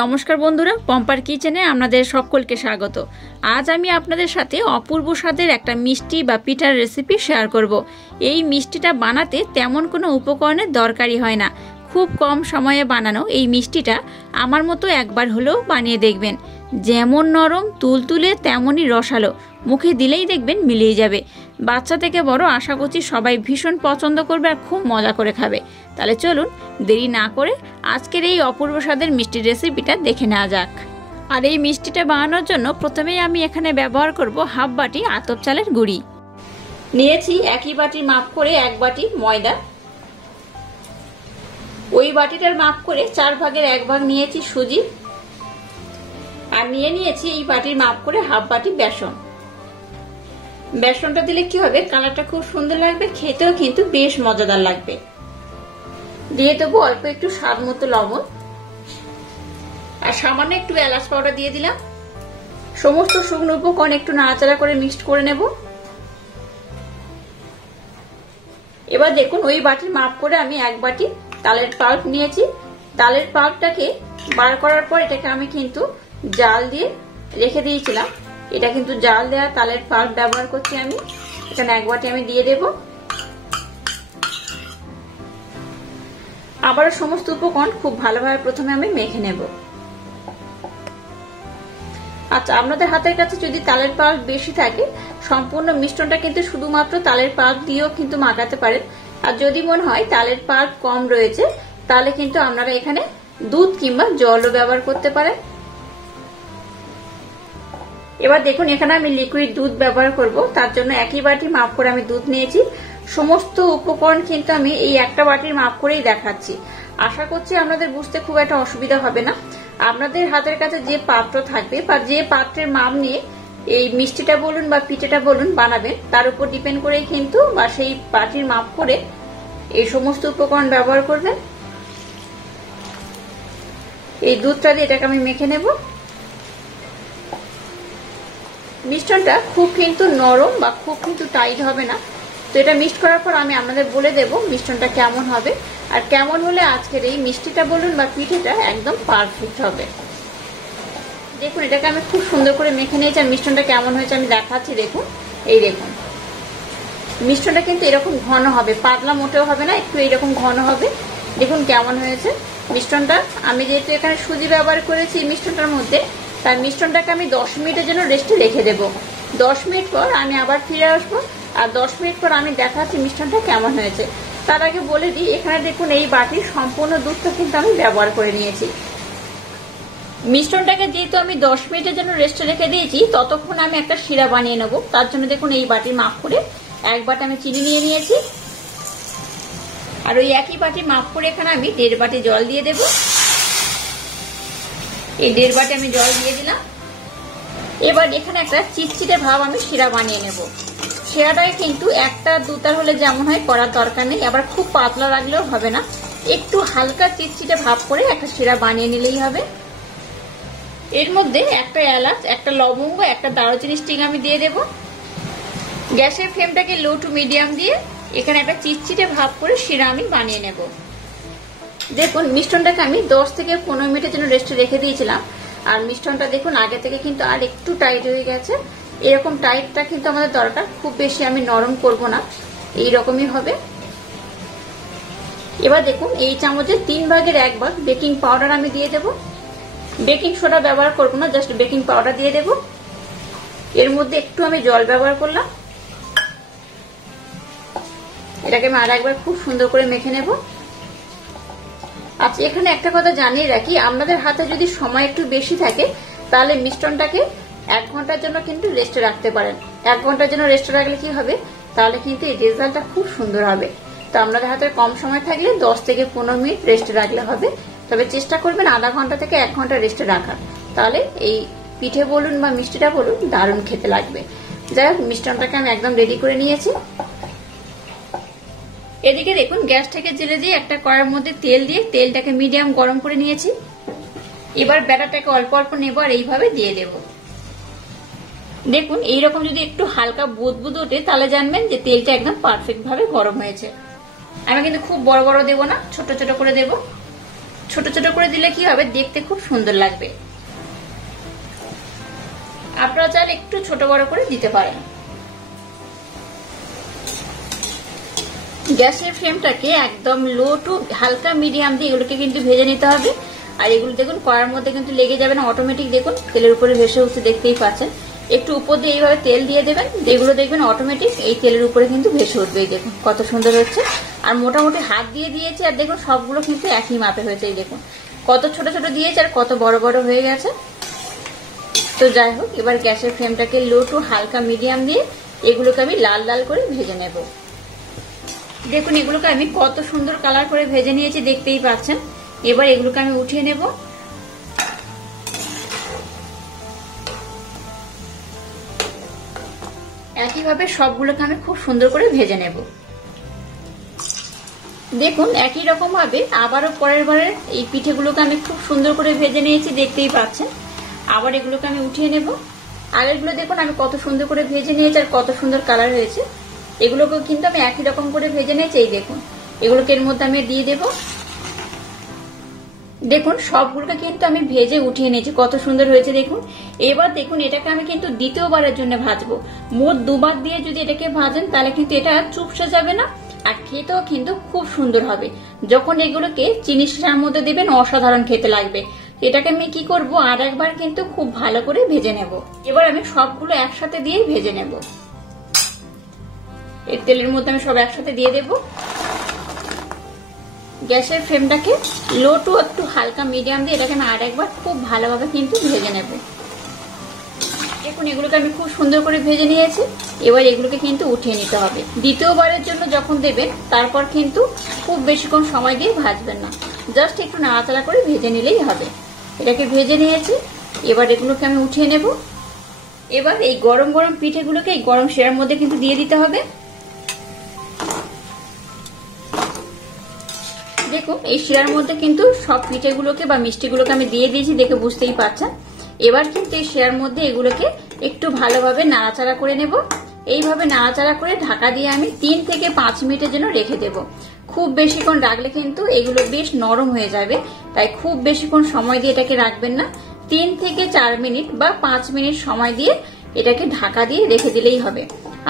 নমস্কার বন্ধুরা, পম্পার কিচেনে আপনাদের সকলকে স্বাগত। আজ আমি আপনাদের সাথে অপূর্ব স্বাদের একটা মিষ্টি বা পিঠার রেসিপি শেয়ার করব। এই মিষ্টিটা বানাতে তেমন কোনো উপকরণের দরকারই হয় না। খুব কম সময়ে বানানো এই মিষ্টিটা আমার মতো একবার হলেও বানিয়ে দেখবেন। যেমন নরম তুলতুলে তেমনই রসালো, মুখে দিলেই দেখবেন মিলিয়ে যাবে। বাচ্চা থেকে বড় আশা করছি সবাই ভীষণ পছন্দ করবে আর খুব মজা করে খাবে। তাহলে চলুন দেরি না করে আজকের এই অপূর্ব স্বাদের মিষ্টির রেসিপিটা দেখে নেওয়া যাক। আর এই মিষ্টিটা বানানোর জন্য প্রথমেই আমি এখানে ব্যবহার করব হাফ বাটি আতপ চালের গুঁড়ি। নিয়েছি একই বাটি মাপ করে 1 বাটি ময়দা। ওই বাটিটার মাপ করে 4 ভাগের 1 ভাগ নিয়েছি সুজি। আর নিয়েছি এই বাটির মাপ করে হাফ বাটি বেসন। বেসনটা দিলে কি হবে, কালারটা খুব সুন্দর লাগবে, খেতেও কিন্তু বেশ মজাদার লাগবে। দিয়ে দেবো অল্প একটু স্বাদ মতো লবণ আর সামান্য একটু এলাচ পাউডার দিয়ে দিলাম। সমস্ত শুকনো উপকরণ একটু নাড়াচাড়া করে মিক্সড করে নেব। এবার দেখুন ওই বাটির মাপ করে আমি 1 বাটি তালের পাল্প নিয়েছি। তালের পাল্পটাকে বার করার পর এটাকে আমি কিন্তু জাল দিয়ে রেখে দিয়েছিলাম। এটা কিন্তু জাল দেওয়া তালের পাল্প ব্যবহার করছি আমি। এখানে 1 বাটি আমি দিয়ে দেব। আবারও সমস্ত উপকরণ খুব ভালোভাবে প্রথমে আমি মেখে নেব। আচ্ছা, আপনাদের হাতের কাছে যদি তালের পাল্প বেশি থাকে সম্পূর্ণ মিশ্রণটা কিন্তু শুধুমাত্র তালের পাল্প দিয়েও কিন্তু মাখাতে পারেন। আর যদি মনে হয় তালের পাল্প কম রয়েছে তাহলে কিন্তু আপনারা এখানে দুধ কিংবা জলও ব্যবহার করতে পারেন। এবার দেখুন এখানে আমি লিকুইড দুধ ব্যবহার করব, তার জন্য একই বাটি মাপ করে আমি দুধ নিয়েছি। সমস্ত উপকরণ কিন্তু আমি এই একটা বাটির মাপ করেই দেখাচ্ছি। আশা করছি আপনাদের বুঝতে খুব একটা অসুবিধা হবে না। আপনাদের হাতের কাছে যে পাত্র থাকবে বা যে পাত্রের মাপ নিয়ে এই মিষ্টিটা বলুন বা পিঠাটা বলুন বানাবেন তার উপর ডিপেন্ড করেই কিন্তু বা সেই বাটির মাপ করে এই সমস্ত উপকরণ ব্যবহার করবেন। এই দুধটা দিয়ে এটাকে আমি মেখে নেব। মিশ্রণটা খুব কিন্তু নরম বা খুব কিন্তু টাইট হবে না। তো এটা মিক্সড করার পর আমি আপনাদের বলে দেব মিশ্রণটা কেমন হবে আর কেমন হলে আজকের এই মিষ্টিটা বলুন বা পিঠেটা একদম পারফেক্ট হবে। দেখুন এটাকে আমি খুব সুন্দর করে মেখে নিয়েছি আর মিশ্রণটা কেমন হয়েছে আমি দেখাচ্ছি। দেখুন এই দেখুন মিশ্রণটা কিন্তু এরকম ঘন হবে, পাতলা মোটেও হবে না, একটু এইরকম ঘন হবে। দেখুন কেমন হয়েছে মিশ্রণটা। আমি যেহেতু এখানে সুজি ব্যবহার করেছি মিশ্রণটার মধ্যে, তার মিশ্রণটাকে আমি 10 মিনিটের জন্য রেস্টে রেখে দেব। 10 মিনিট পর আমি আবার ফিরে আসবো আর 10 মিনিট পর আমি দেখাচ্ছি মিশ্রণটা কেমন হয়েছে। তার আগে বলে দিই এখানে দেখুন এই বাটির সম্পূর্ণ দুধটা কিন্তু আমি ব্যবহার করে নিয়েছি। মিশ্রণটাকে যেহেতু আমি 10 মিনিটের জন্য রেস্টে রেখে দিয়েছি ততক্ষণ আমি একটা শিরা বানিয়ে নেব। তার জন্য দেখুন এই বাটির মাপ করে 1 বাটি আমি চিনি নিয়ে নিয়েছি আর ওই একই বাটির মাপ করে এখানে আমি 1.5 বাটি জল দিয়ে দেব। এই 1.5 বাটি আমি জল দিয়ে দিলাম। এবার এখানে একটা চিটচিটে ভাব আমি শিরা বানিয়ে নেব। শিরাটাকে কিন্তু 1-2 হলে যেমন হয় করার দরকার নেই, আবার খুব পাতলা রাখলেও হবে না, একটু হালকা চিটচিটে ভাব করে একটা শিরা বানিয়ে নিলেই হবে। এর মধ্যে একটা এলাচ, একটা লবঙ্গ, একটা দারুচিনি স্টিক আমি দিয়ে দেব। গ্যাসের ফ্লেমটাকে লো টু মিডিয়াম দিয়ে এখানে একটা চিটচিটে ভাব করে শিরা আমি বানিয়ে নেব। দেখুন মিশ্রণটাকে আমি 10 থেকে 15 মিনিটের জন্য রেস্টে রেখে দিয়েছিলাম আর মিশ্রণটা দেখুন আগে থেকে কিন্তু আর একটু টাইট হয়ে গেছে। এরকম টাইটটা কিন্তু আমাদের দরকার, খুব বেশি আমি নরম করব না, এইরকমই হবে। এবার দেখুন এই চামচে 3 ভাগের 1 ভাগ বেকিং পাউডার আমি দিয়ে দেব। বেকিং সোডা ব্যবহার করবো না, জাস্ট বেকিং পাউডার দিয়ে দেব। এর মধ্যে একটু আমি জল ব্যবহার করলাম। এটাকে আমি আর একবার খুব সুন্দর করে মেখে নেব। আচ্ছা, এখানে একটা কথা জানিয়ে রাখি, আপনাদের হাতে যদি সময় একটু বেশি থাকে তাহলে মিশ্রণটাকে 1 ঘন্টার জন্য কিন্তু রেস্টে রাখতে পারেন। 1 ঘন্টার জন্য রেস্টে রাখলে কি হবে, তাহলে কিন্তু এই রেজাল্টটা খুব সুন্দর হবে। তো আপনাদের হাতে কম সময় থাকলে 10 থেকে 15 মিনিট রেস্টে রাখলে হবে, তবে চেষ্টা করবেন আধা ঘন্টা থেকে 1 ঘন্টা রেস্টে রাখার, তাহলে এই পিঠে বলুন বা মিষ্টিটা বলুন দারুণ খেতে লাগবে। যাই হোক মিশ্রণটাকে আমি একদম রেডি করে নিয়েছি। এদিকে দেখুন গ্যাসটাকে জেলে দিয়ে একটা কড়াইয়ের মধ্যে তেল দিয়ে তেলটাকে মিডিয়াম গরম করে নিয়েছি। এবার ব্যাটারটাকে অল্প অল্প নেব আর এইভাবে দিয়ে দেব। দেখুন এইরকম যদি একটু হালকা বুদবুদ ওঠে তাহলে জানবেন যে তেলটা একদম পারফেক্ট ভাবে গরম হয়েছে। আমি কিন্তু খুব বড় বড় দেব না, ছোট ছোট করে দেব। ছোট ছোট করে দিলে কি হবে, দেখতে খুব সুন্দর লাগবে। আপনারা চাইলে একটু ছোট বড় করে দিতে পারেন। গ্যাসের ফ্লেমটাকে একদম লো টু হালকা মিডিয়াম দিয়ে এগুলোকে কিন্তু ভেজে নিতে হবে। আর এগুলো দেখুন কড়ার মধ্যে কিন্তু লেগে যাবে না, অটোমেটিক দেখুন তেলের উপরে ভেসে উঠছে, দেখতেই পাচ্ছেন। একটু উপর দিয়ে এইভাবে তেল দিয়ে দেবেন, যেগুলো দেখবেন অটোমেটিক এই তেলের উপরে কিন্তু ভেসে উঠবে। এই দেখুন কত সুন্দর হচ্ছে। আর মোটামুটি হাত দিয়ে দিয়েছে, আর দেখুন সবগুলো কিন্তু একই মাপে হয়েছে। এই দেখুন কত ছোট ছোট দিয়েছে আর কত বড় বড় হয়ে গেছে। তো যাই হোক, এবার গ্যাসের ফ্লেমটাকে লো টু হালকা মিডিয়াম দিয়ে এগুলোকে আমি লাল লাল করে ভেজে নেব। দেখুন এগুলোকে আমি কত সুন্দর কালার করে ভেজে নিয়েছি, দেখতেই পাচ্ছেন। এবার এগুলোকে আমি উঠিয়ে নেব। একইভাবে সবগুলোকে আমি খুব সুন্দর করে ভেজে নেব। দেখুন একই রকম ভাবে আবারও পরের বারের এই পিঠেগুলোকে আমি খুব সুন্দর করে ভেজে নিয়েছি, দেখতেই পাচ্ছেন। আবার এগুলোকে আমি উঠিয়ে নেব। আগেরগুলো দেখুন আমি কত সুন্দর করে ভেজে নিয়েছি আর কত সুন্দর কালার হয়েছে। এগুলোকেও কিন্তু আমি একই রকম করে ভেজে নিয়েছি। এই দেখুন এগুলোকে এর মধ্যে আমি দিয়ে দেব। দেখুন সবগুলোকে কিন্তু আমি ভেজে উঠিয়ে নিয়েছি, কত সুন্দর হয়েছে দেখুন। এবার দেখুন এটাকে আমি কিন্তু দ্বিতীয়বারের জন্য ভাজবো। মোট দুবার দিয়ে যদি এটাকে ভাজেন তাহলে কিন্তু এটা চুপসে যাবে না, আর খেতেও কিন্তু খুব সুন্দর হবে। যখন এগুলোকে চিনি শিরার মধ্যে দেবেন অসাধারণ খেতে লাগবে। এটাকে আমি কি করব, আর একবার কিন্তু খুব ভালো করে ভেজে নেব। এবার আমি সবগুলো একসাথে দিয়ে ভেজে নেব। এই তেলের মধ্যে আমি সব একসাথে দিয়ে দেব। গ্যাসের ফ্লেমটাকে লো টু একটু হালকা মিডিয়াম দিয়ে এটাকে আমি আর একবার খুব ভালোভাবে কিন্তু ভেজে নেব। দেখুন এগুলোকে আমি খুব সুন্দর করে ভেজে নিয়েছি। এবার এগুলোকে কিন্তু উঠিয়ে নিতে হবে। দ্বিতীয়বারের জন্য যখন দেবেন তারপর কিন্তু খুব বেশিক্ষণ সময় দিয়ে ভাজবেন না, জাস্ট একটু নাড়াচাড়া করে ভেজে নিলেই হবে। এটাকে ভেজে নিয়েছি, এবার এগুলোকে আমি উঠিয়ে নেব। এবার এই গরম গরম পিঠেগুলোকে এই গরম শিরার মধ্যে কিন্তু দিয়ে দিতে হবে। দেখুন এই শিরার মধ্যে কিন্তু সব পিঠেগুলোকে বা মিষ্টিগুলোকে আমি দিয়ে দিয়েছি, দেখে বুঝতেই পারছেন। এবার কিন্তু এই শিরার মধ্যে এগুলোকে একটু ভালোভাবে নাড়াচাড়া করে নেব। এইভাবে নাড়াচাড়া করে ঢাকা দিয়ে আমি 3 থেকে 5 মিনিটের জন্য রেখে দেব। খুব বেশিক্ষণ রাখলে কিন্তু এগুলো বেশ নরম হয়ে যাবে, তাই খুব বেশিক্ষণ সময় দিয়ে এটাকে রাখবেন না। 3 থেকে 4 মিনিট বা 5 মিনিট সময় দিয়ে এটাকে ঢাকা দিয়ে রেখে দিলেই হবে।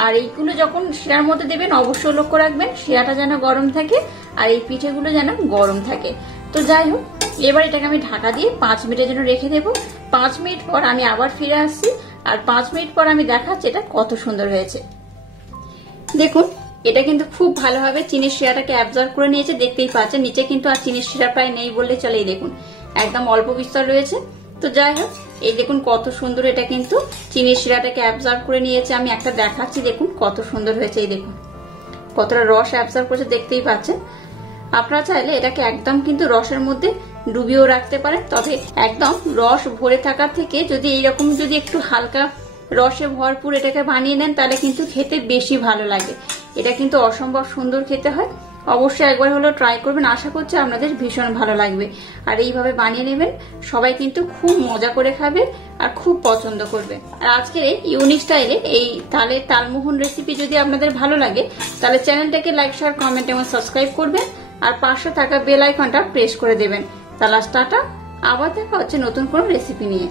আর এইগুলো যখন শিরার মধ্যে দেবেন অবশ্যই লক্ষ্য রাখবেন শিরাটা যেন গরম থাকে আর এই পিঠেগুলো যেন গরম থাকে। তো যাই হোক, এবার এটাকে আমি ঢাকা দিয়ে 5 মিনিটের জন্য রেখে দেব। 5 মিনিট পর আমি আবার ফিরে আসছি, আর 5 মিনিট পর আমি দেখাচ্ছি এটা কত সুন্দর হয়েছে। দেখুন এটা কিন্তু খুব ভালোভাবে চিনির শিরাটাকে অ্যাবজর্ব করে নিয়েছে, দেখতেই পাচ্ছেন। নিচে কিন্তু আর চিনির শিরা প্রায় নেই বললে চলে। এই দেখুন একদম অল্প বিস্তর রয়েছে। তো যাই হোক, এই দেখুন কত সুন্দর এটা কিন্তু চিনির শিরাটাকে অ্যাবজর্ব করে নিয়েছে। আমি একটা দেখাচ্ছি, দেখুন কত সুন্দর হয়েছে। এই দেখুন কতটা রস অ্যাবজর্ব করেছে, দেখতেই পাচ্ছেন। আপনারা চাইলে এটাকে একদম কিন্তু রসের মধ্যে ডুবিয়েও রাখতে পারেন, তবে একদম রস ভরে থাকার থেকে যদি এইরকম যদি একটু হালকা রসে ভরপুর এটাকে বানিয়ে নেন তাহলে কিন্তু খেতে বেশি ভালো লাগে। এটা কিন্তু অসম্ভব সুন্দর খেতে হয়। অবশ্যই একবার হলেও ট্রাই করবেন, আশা করছি আপনাদের ভীষণ ভালো লাগবে। আর এইভাবে বানিয়ে নেবেন, সবাই কিন্তু খুব মজা করে খাবে আর খুব পছন্দ করবে। আর আজকের এই ইউনিক স্টাইলে এই তালের তালমোহন রেসিপি যদি আপনাদের ভালো লাগে তাহলে চ্যানেলটাকে লাইক, শেয়ার, কমেন্ট এবং সাবস্ক্রাইব করবেন, আর পাশে থাকা বেল আইকনটা প্রেস করে দেবেন। তাহলে টাটা, আবার দেখা হচ্ছে নতুন কোনো রেসিপি নিয়ে।